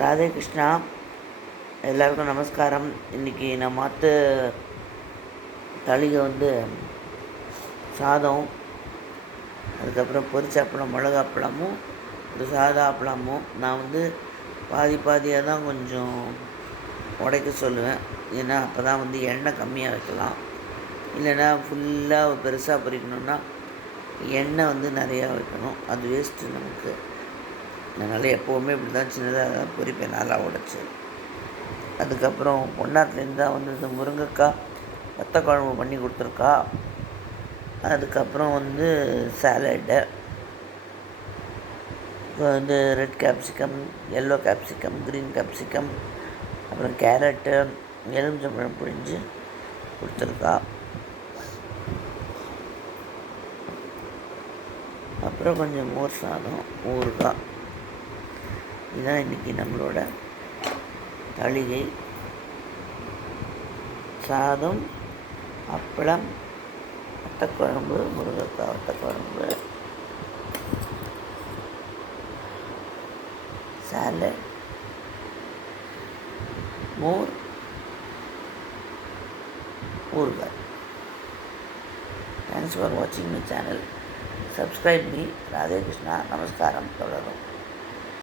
ராதே கிருஷ்ணா. எல்லாருக்கும் நமஸ்காரம். இன்றைக்கி நான் தளிகை சாதம், அதுக்கப்புறம் பொரிச்ச அப்பளம், மிளகா அப்பளமும் ஒரு சாதா அப்பளமும். நான் பாதி பாதியாக தான் கொஞ்சம் உடைக்க சொல்லுவேன். ஏன்னா அப்போ தான் எண்ணெய் கம்மியாக வைக்கலாம். இல்லைன்னா ஃபுல்லாக பெருசாக பொரிக்கணுன்னா எண்ணெய் நிறையா வைக்கணும், அது வேஸ்ட்டு நமக்கு. அதனால் எப்போவுமே இப்படி தான் சின்னதாக பொரிப்பேன், நல்லா உடைச்சி. அதுக்கப்புறம் பொன்னாத்துலேருந்து தான் இந்த முருங்கைக்காய் வத்த குழம்பு பண்ணி கொடுத்துருக்கா. அதுக்கப்புறம் salad, red capsicum, yellow capsicum, green capsicum, அப்புறம் கேரட்டு, எலுமிச்சம்பழம் புழிஞ்சு கொடுத்துருக்கா. அப்புறம் கொஞ்சம் மோர் சாதம், ஊறுகாய். இதுதான் இன்றைக்கி நம்மளோட தளிகை. சாதம், அப்பளம், வத்தக்குழம்பு, முருங்கைக்காய் வத்தக்குழம்பு, சாலட், மோர், ஊறுகாய். Thanks for watching my channel. Subscribe me. Radhe Krishna. Namaskaram. தொடரும்.